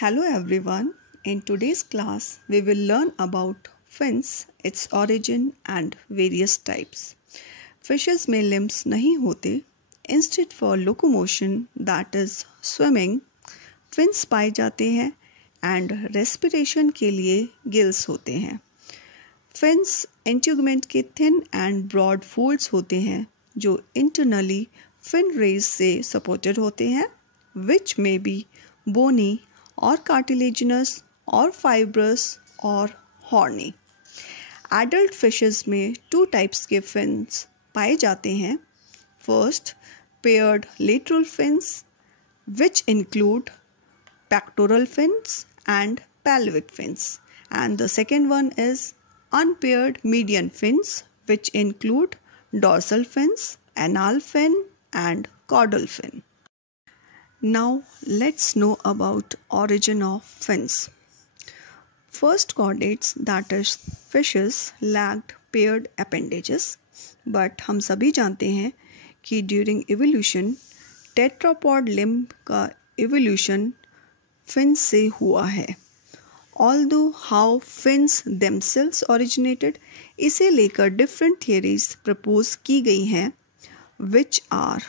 Hello everyone. In today's class, we will learn about fins, its origin and various types. Fishes में limbs नहीं होते. Instead for locomotion, that is swimming, fins पाए जाते हैं and respiration के लिए gills होते हैं. Fins integument के thin and broad folds होते हैं जो internally fin rays से supported होते हैं, which may be bony or cartilaginous or fibrous or horny. Adult fishes में two types के fins पाए जाते हैं. First, paired lateral fins, which include pectoral fins and pelvic fins. And the second one is unpaired median fins, which include dorsal fins, anal fin and caudal fin. Now let's know about origin of fins. First chordates, that is fishes, lacked paired appendages, but हम सभी जानते हैं कि during evolution tetrapod limb का evolution fins से हुआ है. Although how fins themselves originated, इसे लेकर different theories propose की गई हैं, which are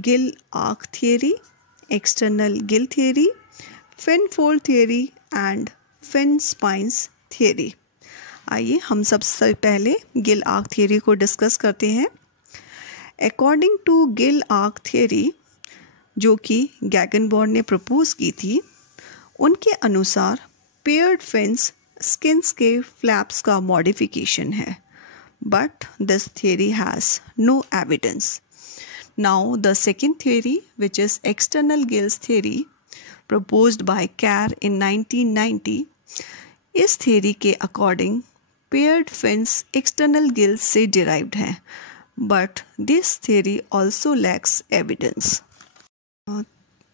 gill arch theory, external gill theory, fin fold theory and fin spines theory. आइए हम सबसे पहले gill arch theory को डिस्कस करते हैं. According to gill arch theory, जो कि गैगनबॉर्न ने प्रपोज की थी, उनके अनुसार paired fins skins के flaps का modification है, but this theory has no evidence. Now, the second theory, which is external gills theory, proposed by Kerr in 1990, इस theory के according paired fins external gills से derived हैं, but this theory also lacks evidence.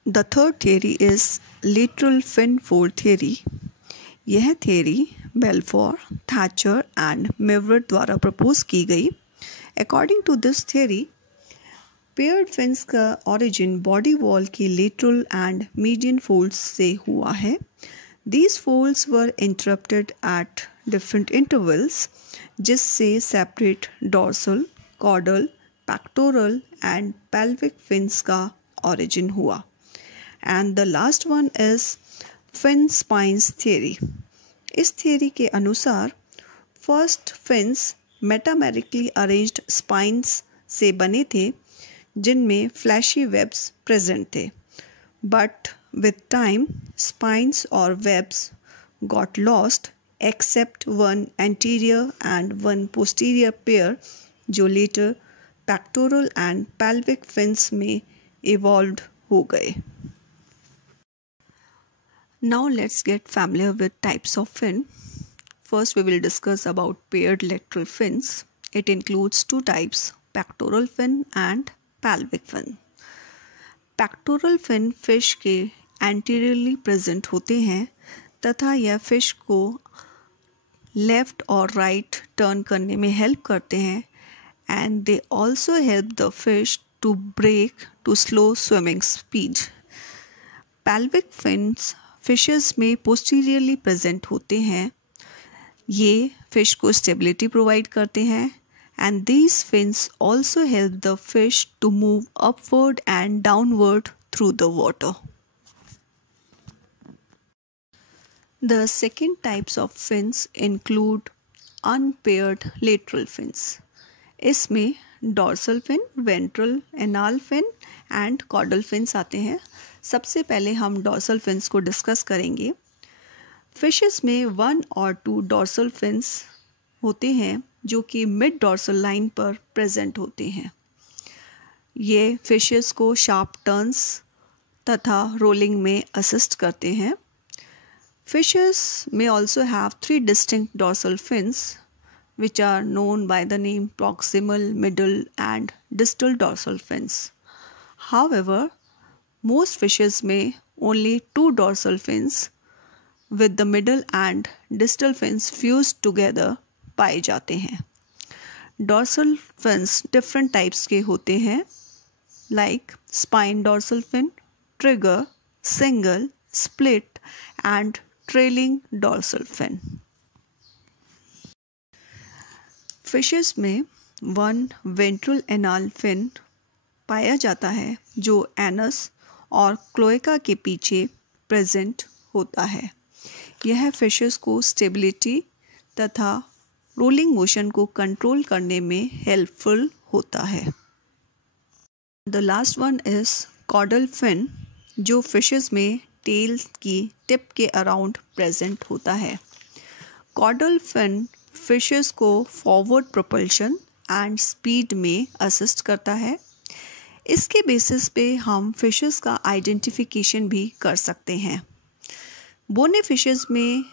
The third theory is lateral fin fold theory. यह theory Balfour, Thatcher and Mivart द्वारा propose की गई. According to this theory, paired fins का origin body wall की lateral and median folds से हुआ है. These folds were interrupted at different intervals, जिससे separate dorsal, caudal, pectoral and pelvic fins का origin हुआ. And the last one is fin spines theory. इस theory के अनुसार first fins metamerically arranged spines से बने थे, जिनमें फ्लैशी वेब्स प्रेजेंट थे, बट विथ टाइम स्पाइन्स और webs got lost except one anterior and one posterior pair जो later pectoral and pelvic fins में इवॉल्व्ड हो गए. Now let's get familiar with types of fin. First we will discuss about paired lateral fins. It includes two types, pectoral fin and pelvic fin. Pectoral fin fish के anteriorly present होते हैं तथा यह fish को left और right turn करने में help करते हैं, and they also help the fish to break to slow swimming speed. Pelvic fins fishes में posteriorly present होते हैं. ये फिश को stability provide करते हैं, and these fins also help the fish to move upward and downward through the water. The second types of fins include unpaired lateral fins. इसमें dorsal fin, ventral, anal fin and caudal fins आते हैं. सबसे पहले हम dorsal fins को discuss करेंगे. Fishes में 1 और 2 dorsal fins होते हैं जो कि मिड डॉर्सल लाइन पर प्रेजेंट होते हैं. ये फिशेस को शार्प टर्न्स तथा रोलिंग में असिस्ट करते हैं. फिशेस में also have 3 distinct dorsal fins which are known by the name proximal, middle and distal dorsal fins. However, most fishes में only 2 dorsal fins with the middle and distal fins fused together पाए जाते हैं. Dorsal fins different types के होते हैं, like spine dorsal fin, trigger, single, split and trailing dorsal fin. Fishes में one ventral anal fin पाया जाता है जो एनस और क्लोएका के पीछे प्रेजेंट होता है। यह फिशेस को स्टेबिलिटी तथा रोलिंग मोशन को कंट्रोल करने में हेल्पफुल होता है। The last one is caudal fin, जो फिशेस में टेल की टिप के अराउंड प्रेजेंट होता है। कॉडल फिन फिशेस को फॉरवर्ड प्रोपल्शन एंड स्पीड में असिस्ट करता है। इसके बेसिस पे हम फिशेस का आइडेंटिफिकेशन भी कर सकते हैं। बोने फिशेस में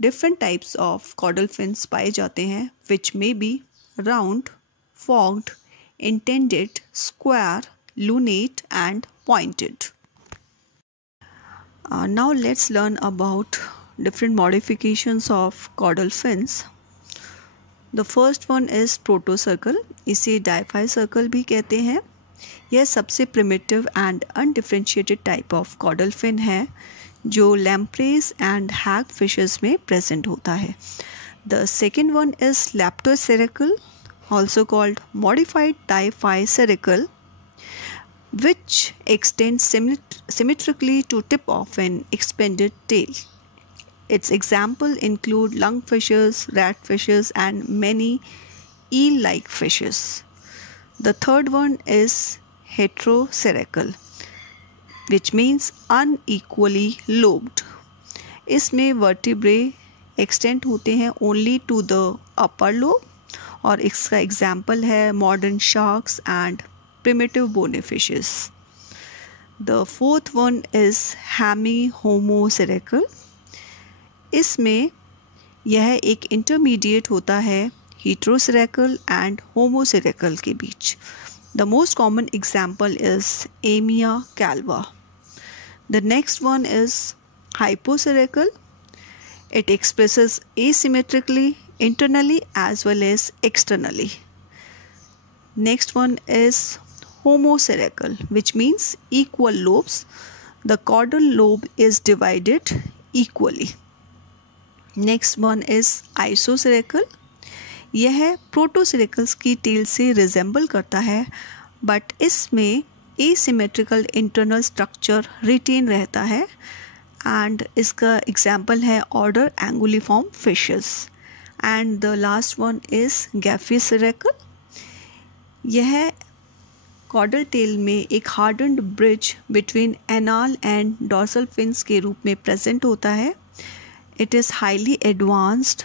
different types of caudal fins पाए जाते हैं which may be round, forked, indented, square, lunate and pointed. Now let's learn about different modifications of caudal fins. The first one is protocircle. इसे diaphy circle भी कहते हैं। यह सबसे primitive and undifferentiated type of caudal fin है जो lampreys and hagfishes में present होता है। The second one is leptoceracle, also called modified diaphy circle, which extends symmetrically to tip of an expanded tail. Its examples include lungfishes, ratfishes, and many eel-like fishes. The third one is heteroceracle, which means unequally lobed. इसमें vertebrae extend होते हैं only to the upper lobe और इसका example है modern sharks and primitive bony fishes. The fourth one is hemihomoceracle. इसमें यह एक intermediate होता है heteroceracle and homoceracle के बीच. The most common example is Amia calva. The next one is hypoceracle. It expresses asymmetrically internally as well as externally. Next one is homoceracle, which means equal lobes. The caudal lobe is divided equally. Next one is isoceracle. यह protoceracles की tail से resemble करता है but इसमें asymmetrical internal structure retain रहता है and इसका example है order anguilliform fishes. And the last one is gaphiceracle. यह कॉडल टेल में एक hardened bridge between anal and dorsal fins के रूप में प्रेजेंट होता है। It is highly advanced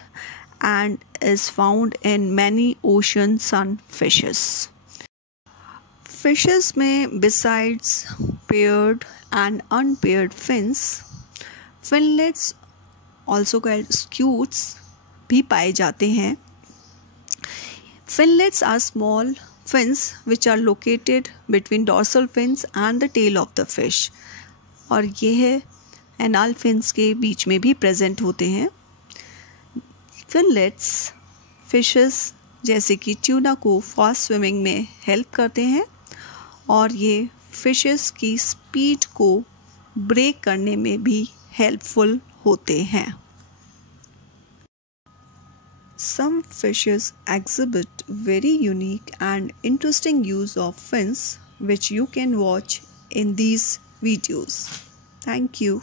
and is found in many ocean sun fishes. Fishes में besides paired and unpaired fins, finlets also called scutes भी पाए जाते हैं। Finlets are small fins which are located between dorsal fins and the tail of the fish और यह anal fins के बीच में भी present होते हैं। Finlets fishes जैसे कि ट्यूना को fast swimming में help करते हैं और ये fishes की speed को break करने में भी helpful होते हैं। Some fishes exhibit very unique and interesting use of fins which you can watch in these videos. Thank you.